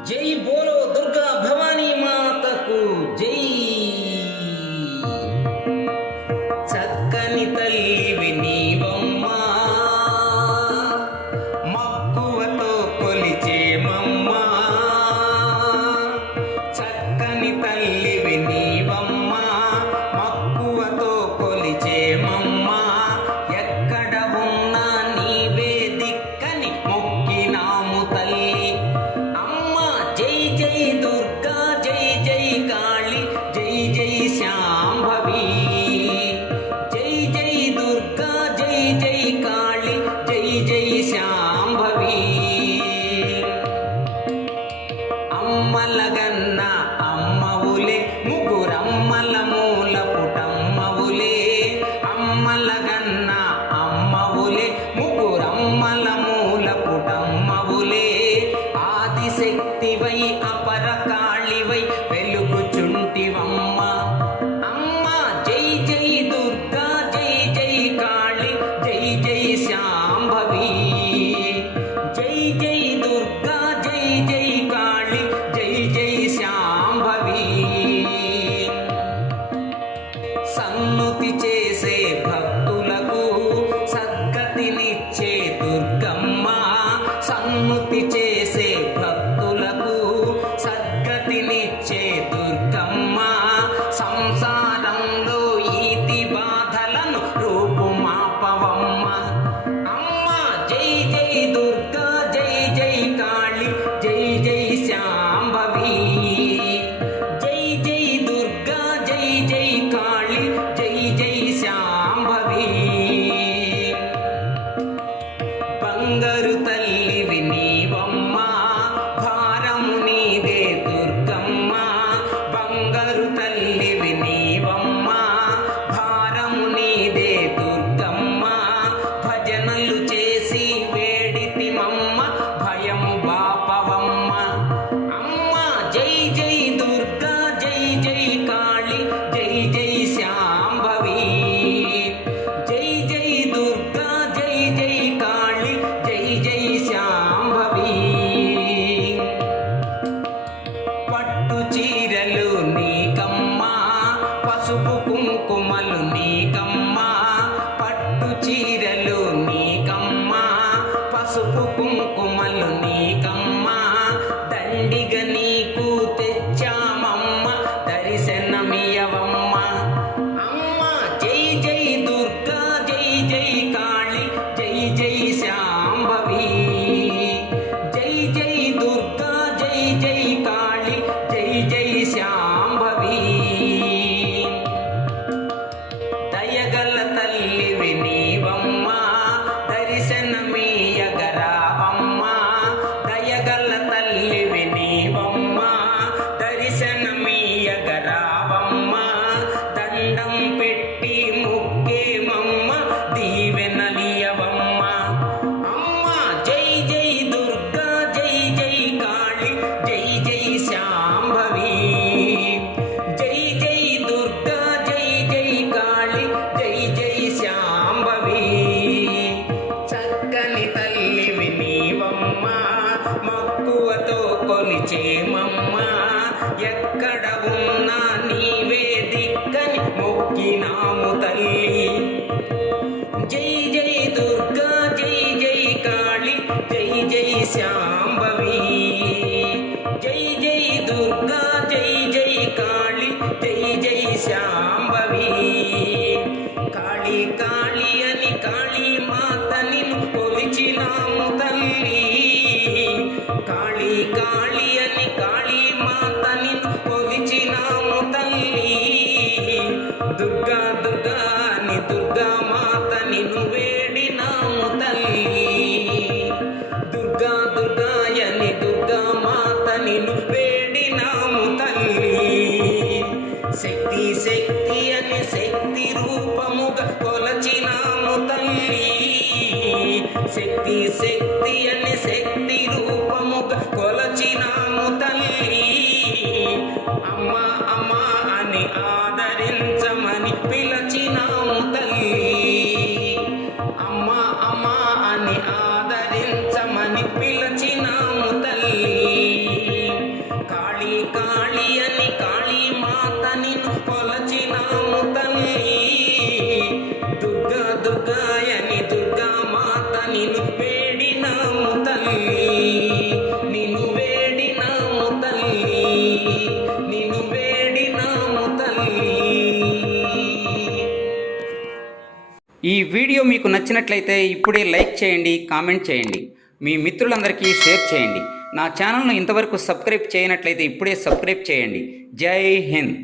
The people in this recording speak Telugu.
జై బోలో దుర్గా భవానీ మాతకు జై. చక్కని తల్లివి నీవమ్మా, మక్కువతో కొలిచేమమ్మా. చక్కని తల్లివి నీవమ్మా, మక్కువతో కొలిచేమమ్మా. ఎక్కడ ఉన్నా నీవే దిక్కని మొక్కినాము తల్లి. అమ్మా జై జై దుర్గా, జై జై కాళి, జై జై శాంభవి. జై జై దుర్గా, జై జై కాళి, జై జై శాంభవి. అమ్మలగన్న అమ్మవులే, ముగ్గురమ్మల మూల పుటమ్మవులే. అమ్మలగన్న అమ్మవులే, ముగ్గురమ్మల మూల పుటమ్మవులే. ఆదిశక్తివై అపర కాళివై వెలుగుచుంటివమ్మ. అమ్మ జై జై దుర్గా, జై జై కాళి, జై జై శాంభవి. జై జై దుర్గా, జై జై కాళి, జై జై శాంభవి. సన్నుతి చేసే భక్తులకు సద్గతినిచ్చే దుర్గమ్మ. సన్నుతి చేసే భక్తులకు సద్గతినిచ్చే దుర్గమ్మ. సంసారంలో ఈతి బాధలను రూపుమాపవమ్మ. అమ్మ జై జై దుర్గా, జై జై కాళి, జై జై శాంభవి. జై జై దుర్గా, జై జై కాళి, జై జై శాంభవి. బంగారు తల్లివి నీవమ్మా, భారము నీదే దుర్గమ్మ. బంగారు తల్లివి నీవమ్మా, భారము నీదే దుర్గమ్మ. భజనలు చేసి వేడితిమమ్మ, భయము బాపవమ్మ. అమ్మ జై జై దుర్గా, జై జై కాళి, జై జై శాంభవి. జై జై దుర్గా, జై జై కాళి, జై జై శాంభవి. పట్టు చీరలు నీకమ్మా, పసుపు కుంకుమలు నీకమ్మా. పట్టు చీరలు నీకమ్మా, పసుపు కుంకుమలు నీకమ్మా. దండిగ నీకు తెచ్చామమ్మ, దర్శనమియవమ్మ. అమ్మ జై జై దుర్గా, జై జై కాళి, జై జై శాంభవి. జై జై దుర్గా, జై జై కాళి, జై జై శాంభవి. దయగల తల్లివి నీవమ్మా, దర్శనమీయగరావమ్మా. దయగల తల్లివి నీవమ్మా, దర్శనమీయగరావమ్మా. దండం పెట్టి ముక్కేమమ్మ, దీవెనలియవమ్మ. అమ్మ జై జై దుర్గా, జై జై కాళి, జై జై శాంభవి. జై జై దుర్గా, జై జై కాళి, జై జై శాంభవి. చక్కని తల్లివి నీవమ్మ, మక్కువతో కొలిచేమమ్మ. ఎక్కడ ఉన్నా నీవే దిక్కని మొక్కినాము తల్లి. జై జై దుర్గా, జై జై కాళి, జై జై శాంభవి. జై జై దుర్గా, జై జై కాళి, జై జై శాంభవి. కాళీ కాళీ అని కాళీ మాతని కొలిచినాము తల్లి. కాళీ కాళీ అని కాళీ మాతని కొలిచినాము తల్లి. దుర్గా దుర్గా అని దుర్గా మాతని వేడినాము తల్లి. దుర్గా దుర్గా అని దుర్గా మాతని వేడినాము తల్లి. శక్తి శక్తి అని శక్తి రూపముగా కొలచినాము తల్లి. శక్తి శక్తి అని శక్తి రూపముగా కొలచినాము తల్లి. అమ్మ అమ్మ అని ఆదరించమని పిలచినాము తల్లి. అమ్మ అమ్మ అని ఆదరించమని పిలచినాము తల్లి. దుర్గాయని దుర్గా మాత నిన్ను వేడినాము తల్లి, నిన్ను వేడినాము తల్లి, నిన్ను వేడినాము తల్లి. ఈ వీడియో మీకు నచ్చినట్లయితే ఇప్పుడే లైక్ చేయండి, కామెంట్ చేయండి, మీ మిత్రులందరికీ షేర్ చేయండి. నా ఛానల్ను ఇంతవరకు సబ్స్క్రైబ్ చేయనట్లయితే ఇప్పుడే సబ్స్క్రైబ్ చేయండి. జై హింద్.